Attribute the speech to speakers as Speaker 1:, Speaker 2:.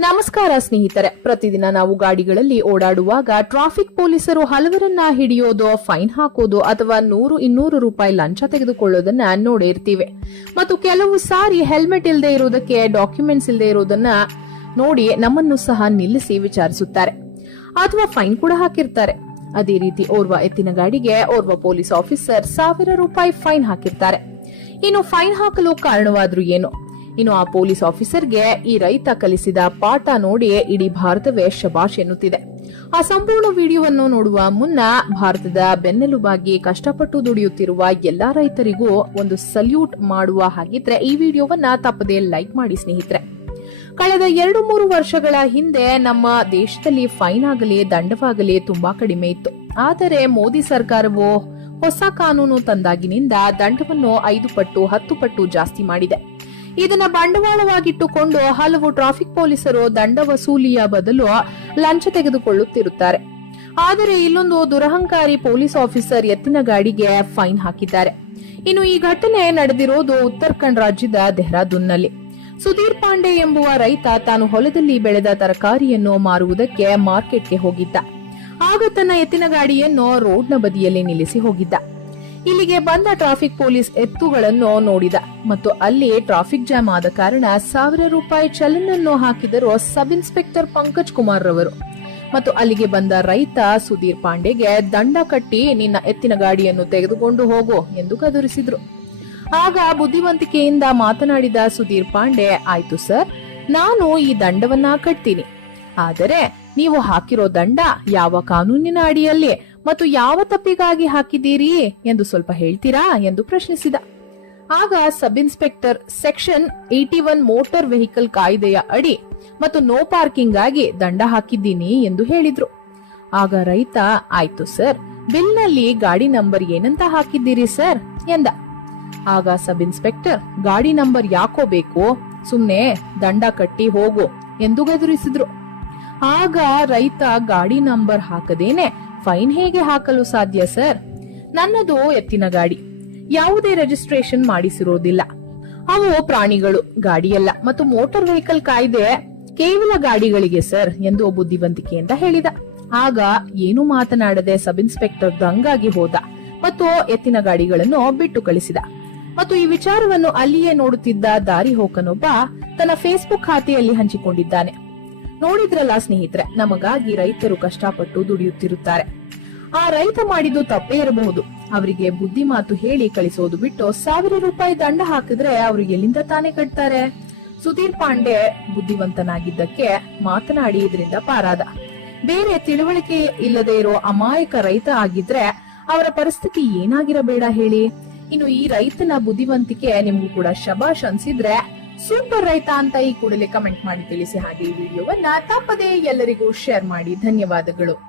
Speaker 1: ನಮಸ್ಕಾರ ಸ್ನೇಹಿತರೆ, ಪ್ರತಿದಿನ ನಾವು ಗಾಡಿಗಳಲ್ಲಿ ಓಡಾಡುವಾಗ ಟ್ರಾಫಿಕ್ ಪೊಲೀಸರು ಹಲವರನ್ನ ಹಿಡಿಯೋದು, ಫೈನ್ ಹಾಕೋದು ಅಥವಾ ನೂರು ಇನ್ನೂರು ರೂಪಾಯಿ ಲಂಚ ತೆಗೆದುಕೊಳ್ಳೋದನ್ನ ನೋಡೇ ಇರ್ತೀವಿ. ಮತ್ತು ಕೆಲವು ಸಾರಿ ಹೆಲ್ಮೆಟ್ ಇಲ್ಲದೆ ಇರುವುದಕ್ಕೆ ಡಾಕ್ಯುಮೆಂಟ್ಸ್ ಇಲ್ಲದೆ ಇರೋದನ್ನ ನೋಡಿ ನಮ್ಮನ್ನು ಸಹ ನಿಲ್ಲಿಸಿ ವಿಚಾರಿಸುತ್ತಾರೆ. ಅಥವಾ ಫೈನ್ ಕೂಡ ಹಾಕಿರ್ತಾರೆ. ಅದೇ ರೀತಿ ಓರ್ವ ಎತ್ತಿನ ಗಾಡಿಗೆ ಓರ್ವ ಪೊಲೀಸ್ ಆಫೀಸರ್ ಸಾವಿರ ರೂಪಾಯಿ ಫೈನ್ ಹಾಕಿರ್ತಾರೆ. ಇನ್ನು ಫೈನ್ ಹಾಕಲು ಕಾರಣವಾದ್ರೂ ಏನು? ಇನ್ನು ಆ ಪೊಲೀಸ್ ಆಫೀಸರ್ಗೆ ಈ ರೈತ ಕಲಿಸಿದ ಪಾಠ ನೋಡಿ ಇಡೀ ಭಾರತವೇ ಶಬಾಷ್ ಎನ್ನುತ್ತಿದೆ. ಆ ಸಂಪೂರ್ಣ ವಿಡಿಯೋವನ್ನು ನೋಡುವ ಮುನ್ನ ಭಾರತದ ಬೆನ್ನೆಲುಬಾಗಿ ಕಷ್ಟಪಟ್ಟು ದುಡಿಯುತ್ತಿರುವ ಎಲ್ಲಾ ರೈತರಿಗೂ ಒಂದು ಸಲ್ಯೂಟ್ ಮಾಡುವ ಹಾಗಿದ್ರೆ ಈ ವಿಡಿಯೋವನ್ನ ತಪ್ಪದೇ ಲೈಕ್ ಮಾಡಿ ಸ್ನೇಹಿತರೆ. ಕಳೆದ ಎರಡು ಮೂರು ವರ್ಷಗಳ ಹಿಂದೆ ನಮ್ಮ ದೇಶದಲ್ಲಿ ಫೈನ್ ಆಗಲಿ, ದಂಡವಾಗಲಿ ತುಂಬಾ ಕಡಿಮೆ ಇತ್ತು. ಆದರೆ ಮೋದಿ ಸರ್ಕಾರವು ಹೊಸ ಕಾನೂನು ತಂದಾಗಿನಿಂದ ದಂಡವನ್ನು ಐದು ಪಟ್ಟು, ಹತ್ತು ಪಟ್ಟು ಜಾಸ್ತಿ ಮಾಡಿದೆ. ಇದನ್ನ ಬಂಡವಾಳವಾಗಿಟ್ಟುಕೊಂಡು ಹಲವು ಟ್ರಾಫಿಕ್ ಪೊಲೀಸರು ದಂಡ ವಸೂಲಿಯ ಬದಲು ಲಂಚ ತೆಗೆದುಕೊಳ್ಳುತ್ತಿರುತ್ತಾರೆ. ಆದರೆ ಇಲ್ಲೊಂದು ದುರಹಂಕಾರಿ ಪೊಲೀಸ್ ಆಫೀಸರ್ ಎತ್ತಿನ ಗಾಡಿಗೆ ಫೈನ್ ಹಾಕಿದ್ದಾರೆ. ಇನ್ನು ಈ ಘಟನೆ ನಡೆದಿರೋದು ಉತ್ತರಾಖಂಡ್ ರಾಜ್ಯದ ಡೆಹ್ರಾಡೂನ್ನಲ್ಲಿ ಸುಧೀರ್ ಪಾಂಡೆ ಎಂಬುವ ರೈತ ತಾನು ಹೊಲದಲ್ಲಿ ಬೆಳೆದ ತರಕಾರಿಯನ್ನು ಮಾರುವುದಕ್ಕೆ ಮಾರ್ಕೆಟ್ಗೆ ಹೋಗಿದ್ದ. ಆಗ ತನ್ನ ಎತ್ತಿನ ಗಾಡಿಯನ್ನು ರೋಡ್ನ ಬದಿಯಲ್ಲಿ ನಿಲ್ಲಿಸಿ ಹೋಗಿದ್ದ. ಇಲ್ಲಿಗೆ ಬಂದ ಟ್ರಾಫಿಕ್ ಪೊಲೀಸ್ ಎತ್ತುಗಳನ್ನು ನೋಡಿದ ಮತ್ತು ಅಲ್ಲಿ ಟ್ರಾಫಿಕ್ ಜಾಮ್ ಆದ ಕಾರಣ ಸಾವಿರ ರೂಪಾಯಿ ಚಲನನ್ನು ಹಾಕಿದರು ಸಬ್ ಇನ್ಸ್ಪೆಕ್ಟರ್ ಪಂಕಜ್ ಕುಮಾರ್ ರವರು. ಮತ್ತು ಅಲ್ಲಿಗೆ ಬಂದ ರೈತ ಸುಧೀರ್ ಪಾಂಡೆಗೆ ದಂಡ ಕಟ್ಟಿ ನಿನ್ನ ಎತ್ತಿನ ಗಾಡಿಯನ್ನು ತೆಗೆದುಕೊಂಡು ಹೋಗು ಎಂದು ಕದುರಿಸಿದ್ರು. ಆಗ ಬುದ್ಧಿವಂತಿಕೆಯಿಂದ ಮಾತನಾಡಿದ ಸುಧೀರ್ ಪಾಂಡೆ, ಆಯ್ತು ಸರ್, ನಾನು ಈ ದಂಡವನ್ನ ಕಟ್ತೀನಿ. ಆದರೆ ನೀವು ಹಾಕಿರೋ ದಂಡ ಯಾವ ಕಾನೂನಿನ ಅಡಿಯಲ್ಲಿ ಮತ್ತು ಯಾವ ತಪ್ಪಿಗಾಗಿ ಹಾಕಿದ್ದೀರಿ ಎಂದು ಸ್ವಲ್ಪ ಹೇಳ್ತೀರಾ ಎಂದು ಪ್ರಶ್ನಿಸಿದ. ಆಗ sub inspector section eighty one motor vehicle ಕಾಯ್ದೆಯ ಅಡಿ ಮತ್ತು ನೋ ಪಾರ್ಕಿಂಗ್ ಆಗಿ ದಂಡ ಹಾಕಿದ್ದೀನಿ ಎಂದು ಹೇಳಿದ್ರು. ಆಗ ರೈತ, ಆಯ್ತು ಸರ್, ಬಿಲ್ನಲ್ಲಿ ಗಾಡಿ ನಂಬರ್ ಏನಂತ ಹಾಕಿದ್ದೀರಿ ಸರ್? ಎಂದ. ಆಗ ಸಬ್ ಇನ್ಸ್ಪೆಕ್ಟರ್ ಗಾಡಿ ನಂಬರ್ ಯಾಕೋ ಬೇಕು, ಸುಮ್ನೆ ದಂಡ ಕಟ್ಟಿ ಹೋಗು ಎಂದು ಗದುರಿಸಿದ್ರು. ಆಗ ರೈತ, ಗಾಡಿ ನಂಬರ್ ಹಾಕದೇನೆ ಫೈನ್ ಹೇಗೆ ಹಾಕಲು ಸಾಧ್ಯ, ಸರ್? ನನ್ನದು ಎತ್ತಿನ ಗಾಡಿ. ಯಾವುದೇ ರಿಜಿಸ್ಟ್ರೇಷನ್ ಮಾಡಿಸಿರೋದಿಲ್ಲ. ಅವು ಪ್ರಾಣಿಗಳು, ಗಾಡಿಯಲ್ಲ, ಮತ್ತು ಮೋಟಾರ್ ವೆಹಿಕಲ್ ಕಾಯ್ದೆ ಕೇವಲ ಗಾಡಿಗಳಿಗೆ, ಸರ್, ಎಂದು ಬುದ್ಧಿವಂತಿಕೆಯಿಂದ ಹೇಳಿದ. ಆಗ ಏನು ಮಾತನಾಡದೆ ಸಬ್ ಇನ್ಸ್ಪೆಕ್ಟರ್ ದಂಗಾಗಿ ಹೋದ ಮತ್ತು ಎತ್ತಿನ ಗಾಡಿಗಳನ್ನು ಬಿಟ್ಟು ಕಳಿಸಿದ. ಮತ್ತು ಈ ವಿಚಾರವನ್ನು ಅಲ್ಲಿಯೇ ನೋಡುತ್ತಿದ್ದ ದಾರಿ ಹೋಕನೊಬ್ಬ ತನ್ನ ಫೇಸ್ಬುಕ್ ಖಾತೆಯಲ್ಲಿ ಹಂಚಿಕೊಂಡಿದ್ದಾನೆ. ನೋಡಿದ್ರಲ್ಲ ಸ್ನೇಹಿತರೆ, ನಮಗಾಗಿ ರೈತರು ಕಷ್ಟಪಟ್ಟು ದುಡಿಯುತ್ತಿರುತ್ತಾರೆ. ಆ ರೈತ ಮಾಡಿದ್ದು ತಪ್ಪೇ ಇರಬಹುದು. ಅವರಿಗೆ ಬುದ್ಧಿ ಮಾತು ಹೇಳಿ ಕಳಿಸೋದು ಬಿಟ್ಟು ಸಾವಿರ ರೂಪಾಯಿ ದಂಡ ಹಾಕಿದ್ರೆ ಅವರು ಎಲ್ಲಿಂದ ತಾನೇ ಕಟ್ತಾರೆ? ಸುಧೀರ್ ಪಾಂಡೆ ಬುದ್ಧಿವಂತನಾಗಿದ್ದಕ್ಕೆ ಮಾತನಾಡಿ ಇದರಿಂದ ಪಾರಾದ. ಬೇರೆ ತಿಳುವಳಿಕೆ ಇಲ್ಲದೆ ಇರೋ ಅಮಾಯಕ ರೈತ ಆಗಿದ್ರೆ ಅವರ ಪರಿಸ್ಥಿತಿ ಏನಾಗಿರಬೇಡ ಹೇಳಿ? ಇನ್ನು ಈ ರೈತನ ಬುದ್ಧಿವಂತಿಕೆ ನಿಮ್ಗೂ ಕೂಡ ಶಬಾಶ್ ಅನ್ಸಿದ್ರೆ ಸೂಪರ್ ರೈತ ಅಂತ ಈ ಕೂಡಲೇ ಕಮೆಂಟ್ ಮಾಡಿ ತಿಳಿಸಿ ಹಾಗೆ ಈ ವಿಡಿಯೋವನ್ನ ತಪ್ಪದೇ ಎಲ್ಲರಿಗೂ ಶೇರ್ ಮಾಡಿ. ಧನ್ಯವಾದಗಳು.